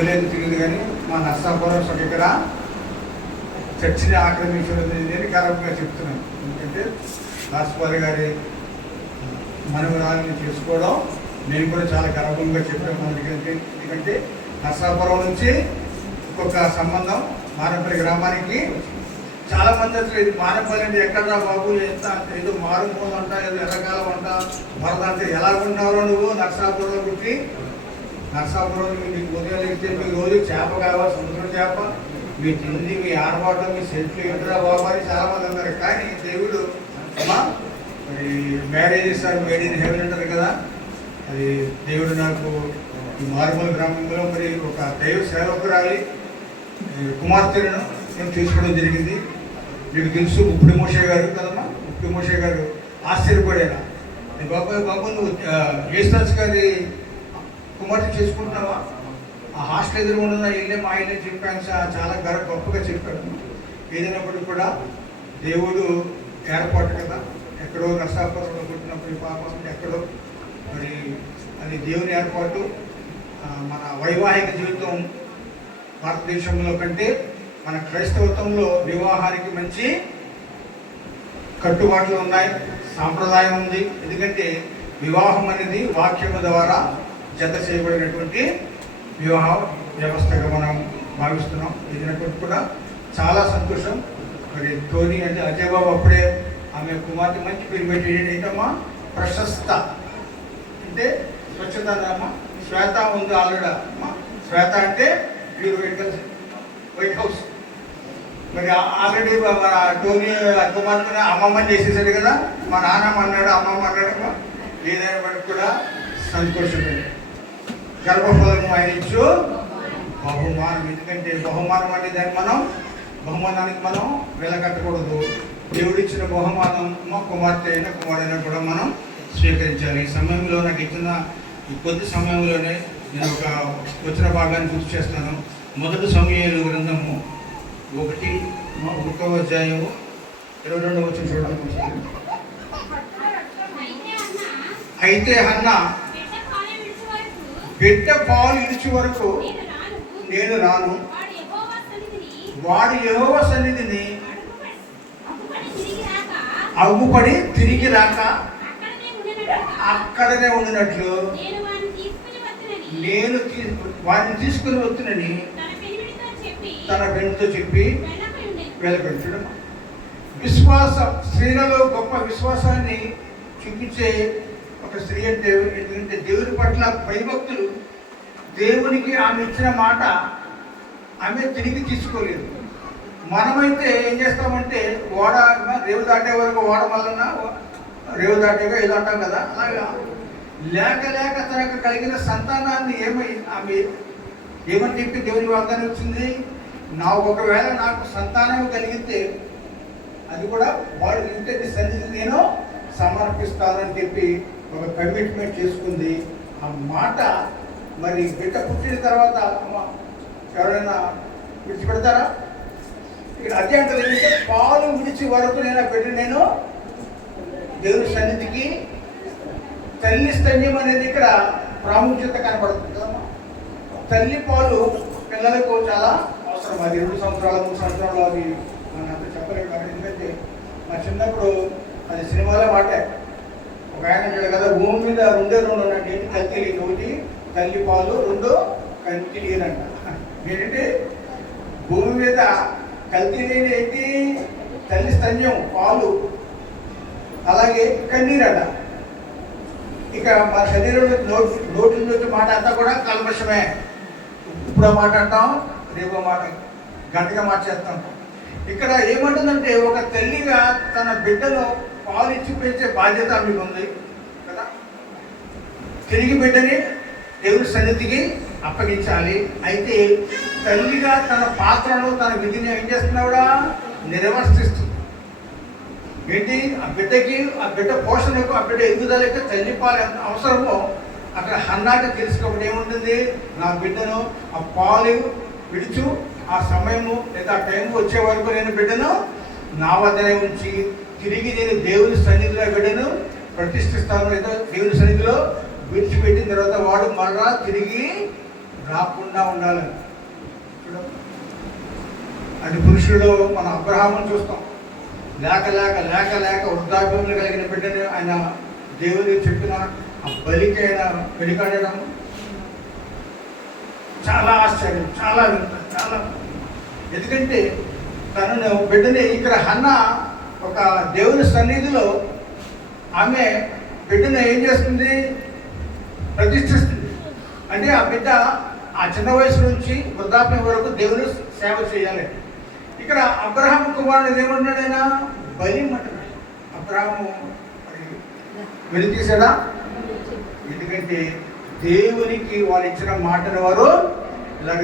ఏదైతే తెలియదు కానీ మా నర్సాపురం ఇక్కడ చర్చిని ఆక్రమించడం నేను గర్వంగా చెప్తున్నాను. ఎందుకంటే రాష్ట్రపతి గారి మనవరాలని చేసుకోవడం నేను కూడా చాలా గర్వంగా చెప్పాను. ఎందుకంటే నర్సాపురం నుంచి ఒక్కొక్క సంబంధం మానపల్లి గ్రామానికి చాలా మంది అసలు ఇది మానపల్లి అంటే ఎక్కడరా బాబు, ఎంత ఏదో మారుమూలం అంట, ఏదో ఎర్రకాలం అంట, వరద అంటే ఎలా ఉంటారో నువ్వు నర్సాపురంలో పుట్టి నర్సాపురం నీకు ఉదయం ఇస్తే మీకు రోజు చేప కావాలి, సముద్రం చేప, మీ తిండి, మీ ఆడవాటం, మీ సెంట్లు ఎదురా బాబు అని చాలా మంది అన్నారు. కానీ దేవుడు అమ్మా మరి marriages are made in heaven అంటారు కదా, అది దేవుడు నాకు ఈ మారుమూల గ్రామంలో మరి ఒక దైవ సేవకురాలి కుమార్తెను నేను తీసుకోవడం జరిగింది. మీకు తెలుసు ఉప్పుడు మోషే గారు కదమ్మా, ఉప్పుడు మోషే గారు ఆశ్చర్యపడేనా, బాబు నువ్వు యేసుదాస్ గారి కుమార్తె చేసుకుంటున్నావా, ఆ హాస్టల్ ఎదురుకుండా ఇల్లే మా ఇల్లే చెప్పాను, చాలా గొప్పగా చెప్పాను. ఏదైనప్పటికీ కూడా దేవుడు ఏర్పాటు కదా, ఎక్కడో నర్సాపురంలో పుట్టినప్పుడు పాపం ఎక్కడో మరి అది దేవుని ఏర్పాటు. మన వైవాహిక జీవితం భారతదేశంలో కంటే మన క్రైస్తవత్వంలో వివాహానికి మంచి కట్టుబాట్లు ఉన్నాయి, సాంప్రదాయం ఉంది. ఎందుకంటే వివాహం అనేది వాక్యము ద్వారా జత చేయబడినటువంటి వివాహ వ్యవస్థగా మనం భావిస్తున్నాం. ఏదైనప్పటికీ కూడా చాలా సంతోషం. మరి టోనీ అంటే అజయ్ బాబు అప్పుడే ఆమె కుమార్తె మంచి పేరు పెట్టి ఏంటమ్మా ప్రశస్త, అంటే స్వచ్ఛత అమ్మా. శ్వేత ఉంది ఆల్రెడీ అమ్మా, శ్వేత అంటే ప్యూర్ వైట్ హౌస్. మరి ఆల్రెడీ మన టోనీ కుమార్తెని అమ్మమ్మని చేసేసాడు కదా, మా నాన్నమ్మ అన్నాడు, అమ్మమ్మ అన్నాడు. ఏదైనా కూడా సంతోషమే. గర్భఫలము ఆయన ఇచ్చు బహుమానం. ఎందుకంటే బహుమానం అంటే దాన్ని బహుమానానికి మనం వెలకట్టకూడదు. దేవుడిచ్చిన బహుమానం మా కుమార్తె అయినా కుమారుడైనా కూడా మనం స్వీకరించాలి. ఈ సమయంలో నాకు ఇచ్చిన ఈ కొద్ది సమయంలోనే నేను ఒక వచ్చిన భాగాన్ని గుర్తు చేస్తాను. మొదటి సమూయేలు గ్రంథము 1వ అధ్యాయము 22వ వచనం చూడండి. అయితే హన్నా బిడ్డ పాలు ఇడిచి వరకు నేను రాను, వాడు యెహోవా సన్నిధిని అగ్గుపడి తిరిగి రాక అక్కడనే ఉండినట్లు నేను వాడిని తీసుకుని వస్తునని తన పెళ్లితో చెప్పి వెళ్ళపెట్టడం. విశ్వాసం, స్త్రీలలో గొప్ప విశ్వాసాన్ని చూపించే ఒక స్త్రీ అంటే ఎందుకంటే దేవుని పట్ల భయభక్తులు. దేవునికి ఆమె ఇచ్చిన మాట ఆమె తిరిగి తీసుకోలేదు. మనమైతే ఏం చేస్తామంటే రేవు దాటే వరకు ఓడ మల్లన్న రేవు దాటేగా ఏదో అంటాం కదా, అలాగా లేక తనకు కలిగిన సంతానాన్ని ఆమె ఏమని చెప్పి దేవుని వాగ్దానం వచ్చింది, ఒకవేళ నాకు సంతానం కలిగితే అది కూడా వాడు ఇంటి సన్నిధి నేను సమర్పిస్తానని చెప్పి ఒక కమిట్మెంట్ చేసుకుంది. ఆ మాట మరి బిడ్డ పుట్టిన తర్వాత ఎవరైనా విడిచిపెడతారా? ఇక్కడ అధ్యాయంలో ఏంటంటే పాలు విడిచి వరకు నేను దేవుని సన్నిధికి తల్లి స్తన్యం అనేది ఇక్కడ ప్రాముఖ్యత కనపడుతుంది కదమ్మా. తల్లి పాలు పిల్లలకు చాలా అవసరం. అది 2 సంవత్సరాలు 3 సంవత్సరాలు అది మనం అంత చెప్పలేము. కాబట్టి ఎందుకంటే మా చిన్నప్పుడు అది సినిమాలో మాటే ఒక ఆయన అంటాడు కదా, భూమి మీద 2 ఉన్నట్టు ఏంటి కల్తీ, ఒకటి తల్లి పాలు, 2 కల్తీ లేనంట. ఏంటంటే భూమి మీద కల్తీ లేని ఏంటి తల్లి స్తన్యం పాలు, అలాగే కన్నీరట. ఇక మన శరీరంలో నోటి నుంచి వచ్చే మాట అంతా కూడా కల్మషమే. ఇప్పుడు మాట అంటాం, రేపు మాట గంటగా మార్చేస్తాం. ఇక్కడ ఏమంటుందంటే ఒక తల్లిగా తన బిడ్డలో పాలు ఇచ్చి పెంచే బాధ్యత మీకు ఉంది కదా. తిరిగి బిడ్డని దేవుని సన్నిధికి అప్పగించాలి. అయితే తల్లిగా తన పాత్రను తన విధిని ఏం చేస్తున్నావుడా నిర్వర్తిస్తుంది. ఏంటి ఆ బిడ్డకి, ఆ బిడ్డ పోషణకు, ఆ బిడ్డ ఎదుగుదలకి తల్లి పాలు ఎంత అవసరమో అక్కడ హన్నాకి తెలుసుకోవడం ఏముంటుంది, నా బిడ్డను ఆ పాలు విడుచు ఆ సమయము లేదా ఆ టైం వచ్చే వరకు నేను బిడ్డను నా వద్దనే ఉంచి తిరిగి నేను దేవుని సన్నిధిలో బిడ్డను ప్రతిష్ఠిస్తాను. లేదా దేవుని సన్నిధిలో విడిచిపెట్టిన తర్వాత వాడు మరలా తిరిగి రాకుండా ఉండాలని చూడండి. అది పురుషుడు మన అబ్రహామును చూస్తాం. లేక లేక లేక లేక వృద్ధాప్యంలో కలిగిన బిడ్డని ఆయన దేవుడికి చెప్పిన ఆ బలికి ఆయన వెలికాడడం చాలా ఆశ్చర్యం, చాలా వింత, చాలా. ఎందుకంటే తనను బిడ్డని ఇక్కడ హన్న ఒక దేవుని సన్నిధిలో ఆమె బిడ్డను ఏం చేస్తుంది, ప్రతిష్ఠిస్తుంది. అంటే ఆ బిడ్డ ఆ చిన్న వయసు నుంచి వృద్ధాప్యం వరకు దేవుని సేవ చేయాలి. ఇక్కడ అబ్రహాము కుమారుడు ఏమంటున్నాడు, ఆయన బలి అంటున్నాడు. అబ్రహాము బలి తీసాడా? ఎందుకంటే దేవునికి వాళ్ళు ఇచ్చిన మాటను వారు ఇలాగ